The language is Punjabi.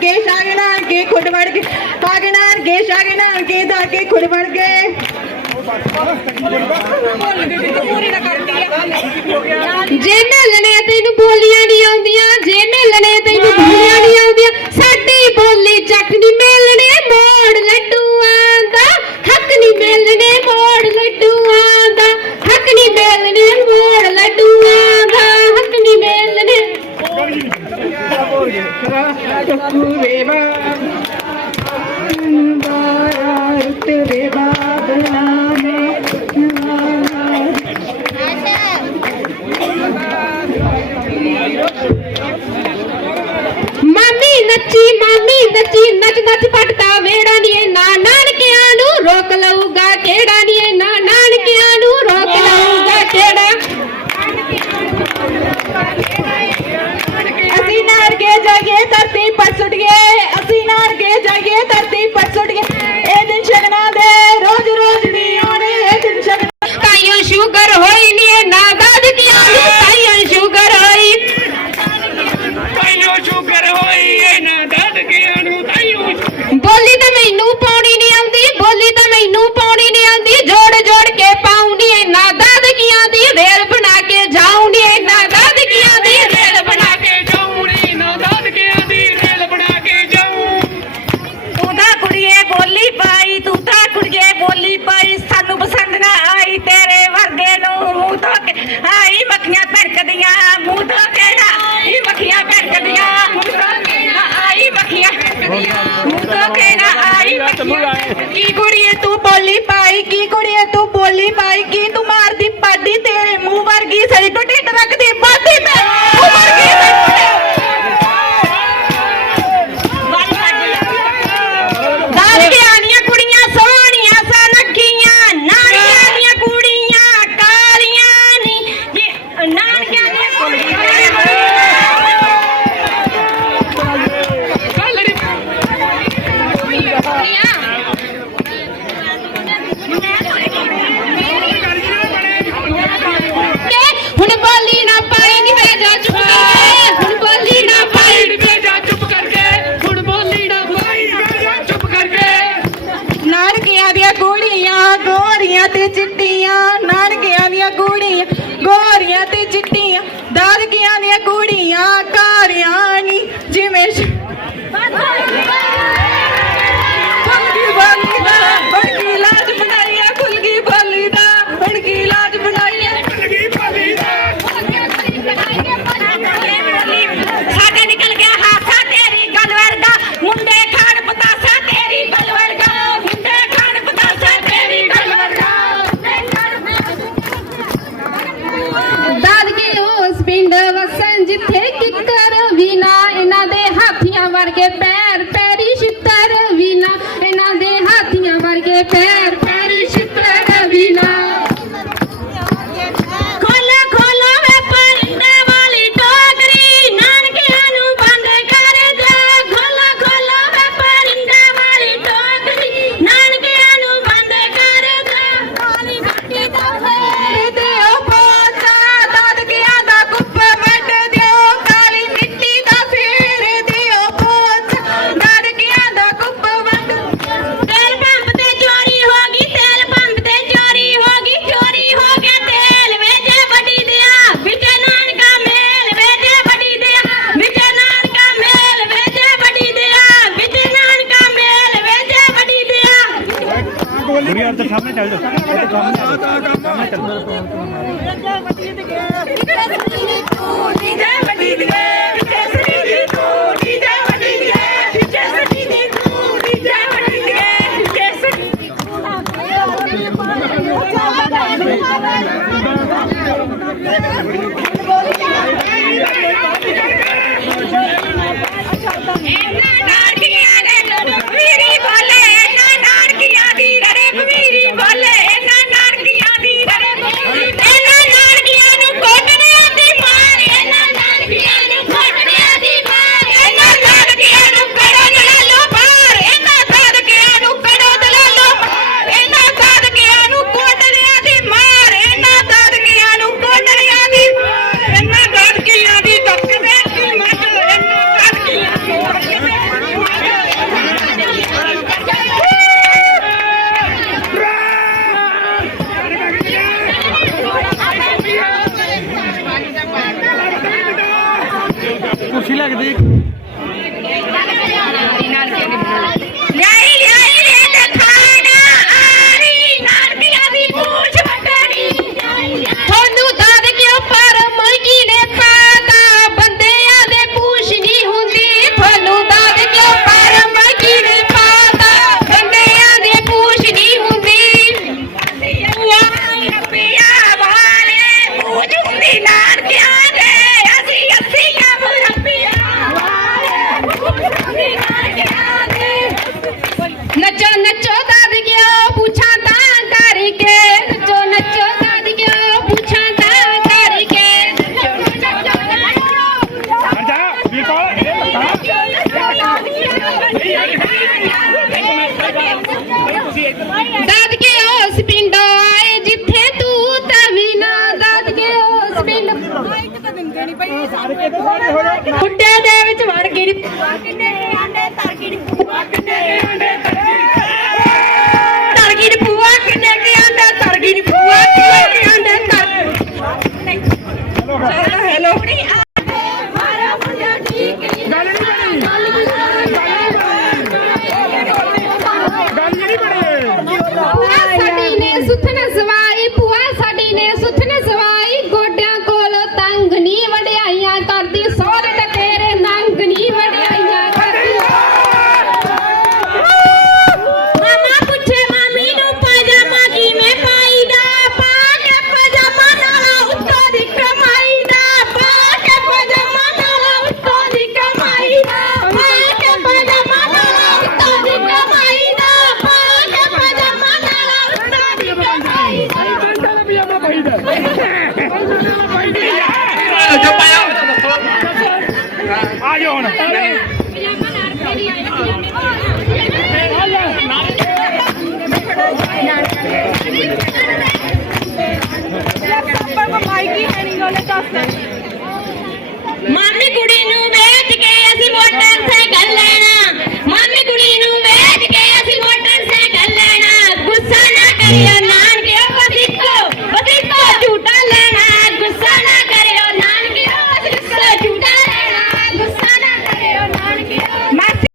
ಗೆ ಶಾಗಿನ ಗೆ ಕೊಡಬಡ್ಗೆ ಸಾಗಿನ ಗೆ ಶಾಗಿನ ಗೆ ದಾಗೆ ಕೊಡಬಡ್ಗೆ ਜਿਹਨਾਂ ਲੜਿਆ ਤੈਨੂੰ ਬੋਲੀਆਂ ਨਹੀਂ ਆਉਂਦੀਆਂ ਜੇ ఎక్కువేవా ఋతువేవా మమ్మీ నచ్చి మమ్మీ నచ్చి నచ్చి నచ్చి పట్టుతా వేడని నాన్నకి ఆను. రోకలవు ਜਾਈਏ ਧਰਤੀ ਪਰ ਸੁੱਟ ਗਏ। ਅਸੀਂ ਨਾ ਅੜਗੇ ਜਾਈਏ ਧਰਤੀ ਪਰ ਸੁੱਟ ਗਏ। ਇਹ ਦਿਨ ਸ਼ਗਨਾਂ ਦੇ ਰੋਜ਼ ਰੋਜ਼ ਨਹੀਂ ਆਉਣੇ ਇਹ ਦਿਨ ਸ਼ਗਨਾਂ ਕਾਇਓ ਸ਼ੂਗਰ ਹੋਈ ਨਹੀਂ ਇਹ ਨਾਗਾ ਦਿੱਤੀਆਂ ਦੀ ਕਾਇਓ ਸ਼ੂਗਰ ਹੋਈ। ਕਾਇਓ ਸ਼ੂਗਰ ਹੋਈ ਇਹ ਨਾਗਾ ਦਿੱਤੀਆਂ ਨੂੰ ਕਾਇਓ ਬੋਲੀ ਤੇ ਮੈਨੂੰ ਕੀ ਕੁੜੀਏ ਤੂੰ ਬੋਲੀ ਪਾਈ ਕੀ Maria Gurinhã. ਪਿੰਡ ਵਸਣ ਜਿੱਥੇ ਕਿੱਕਰ ਵੀ ਨਾ, ਇਹਨਾਂ ਦੇ ਹਾਥੀਆਂ ਵਰਗੇ ਪੈਰ ਪੈਰੀ ਛਿੱਤਰ ਵੀ ਨਾ, ਇਹਨਾਂ ਦੇ ਹਾਥੀਆਂ ਵਰਗੇ ਪੈਰ ਜੈ ਮਟੀਤ ਗਏ ਜੈ ਮਟੀਤ ਗਏ ਸਕਦੀ ਦਾਦਕੇ ਉਸ ਪਿੰਡੋਂ ਆਏ ਜਿੱਥੇ ਤੂੰ ਤਵੀ ਨਾ ਦਾਦਕੇ ਉਸ ਨਹੀਂ ਭਾਈ ਕਿੰਨੇ ਆਂਡੇ ਤਰ ਗਿਰ ਪੂਆ ਕਿੰਨੇ ਆਂਡੇ ਤਰ ਪੂਆ ਕਿੰਨੇ ਆਂਡੇ ਤਰ ਗਿਰ ਪੂਆ ਕਿੰਨੇ ਆਂਡੇ ਤਰ ਹੈਲੋ ਹੈਲੋ Mariana.